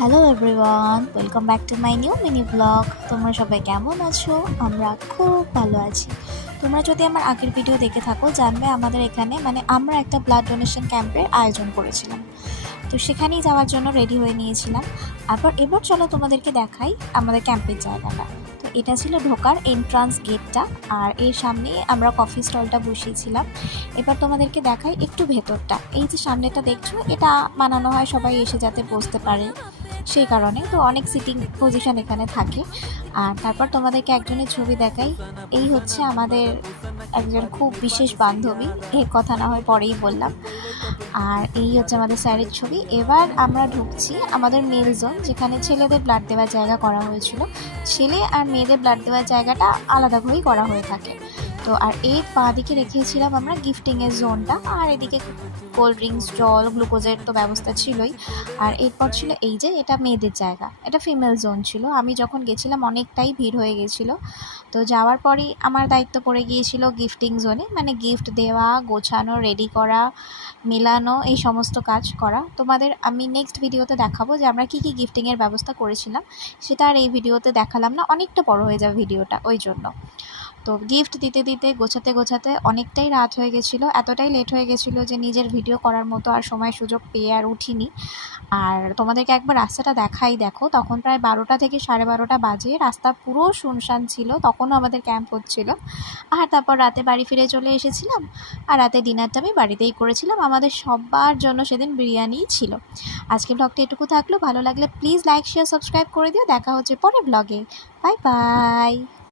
Hello everyone, welcome back to my new mini blog. তোমরা সবাই কেমন আছো? আমরা খুব ভালো আছি। তোমরা যদি আমার আগের ভিডিও দেখে থাকো জানবে আমাদের এখানে আমরা একটা ব্লাড ডোনেশন ক্যাম্পের আয়োজন করেছিলাম। তো সেখানেই যাওয়ার জন্য রেডি হয়ে নিয়েছিলাম। এবার চলো তোমাদেরকে দেখাই আমাদের ক্যাম্পের জায়গাটা। তো এটা ছিল ঢোকার এন্ট্রান্স গেটটা, আর এর সামনে আমরা কফি স্টলটা বসিয়েছিলাম। এবার তোমাদেরকে দেখাই একটু ভেতরটা। এই যে সামনেটা দেখছো, এটা বানানো হয় সবাই এসে যাতে বসতে পারে, সেই কারণে তো অনেক সিটিং পজিশন এখানে থাকে। আর তারপর তোমাদেরকে একজনের ছবি দেখাই। এই হচ্ছে আমাদের একজন খুব বিশেষ বান্ধবী, এর কথা না হয় পরেই বললাম। আর এই হচ্ছে আমাদের স্যারের ছবি। এবার আমরা ঢুকছি আমাদের মেল জোন, যেখানে ছেলেদের ব্লাড দেওয়ার জায়গা করা হয়েছিল। ছেলে আর মেয়েদের ব্লাড দেওয়ার জায়গাটা আলাদা করেই করা হয়ে থাকে। তো আর এর বাঁ দিকে রেখেছিলাম আমরা গিফটিংয়ের জোনটা, আর এদিকে কোল্ড ড্রিঙ্কস, জল, গ্লুকোজের তো ব্যবস্থা ছিলই। আর এরপর ছিল এই যে এটা মেয়েদের জায়গা, এটা ফিমেল জোন ছিল। আমি যখন গেছিলাম অনেকটাই ভিড় হয়ে গেছিলো। তো যাওয়ার পরই আমার দায়িত্ব পড়ে গিয়েছিল গিফটিং জোনে, গিফট দেওয়া, গোছানো, রেডি করা, মেলানো, এই সমস্ত কাজ করা। তোমাদের আমি নেক্সট ভিডিওতে দেখাবো যে আমরা কী কী গিফটিংয়ের ব্যবস্থা করেছিলাম। সেটা আর এই ভিডিওতে দেখালাম না, অনেকটা বড় হয়ে যাবে ভিডিওটা ওই জন্য। তো গিফট দিতে দিতে গোছাতে গোছাতে অনেকটাই রাত হয়ে গেছিলো, এতটাই লেট হয়ে গেছিলো যে নিজের ভিডিও করার মতো আর সময় সুযোগ পেয়ে আর উঠিনি। আর তোমাদেরকে একবার রাস্তাটা দেখাই, দেখো তখন প্রায় 12টা থেকে 12:30 বাজে, রাস্তা পুরো শুনশান ছিল, তখনও আমাদের ক্যাম্প হচ্ছিল। আর তারপর রাতে বাড়ি ফিরে চলে এসেছিলাম। আর রাতে ডিনারটা আমি বাড়িতেই করেছিলাম, আমাদের সবার জন্য সেদিন বিরিয়ানিই ছিল। আজকে ব্লগটা এটুকু থাকলো, ভালো লাগলে প্লিজ লাইক, শেয়ার, সাবস্ক্রাইব করে দিও। দেখা হচ্ছে পরের ব্লগে। Bye bye.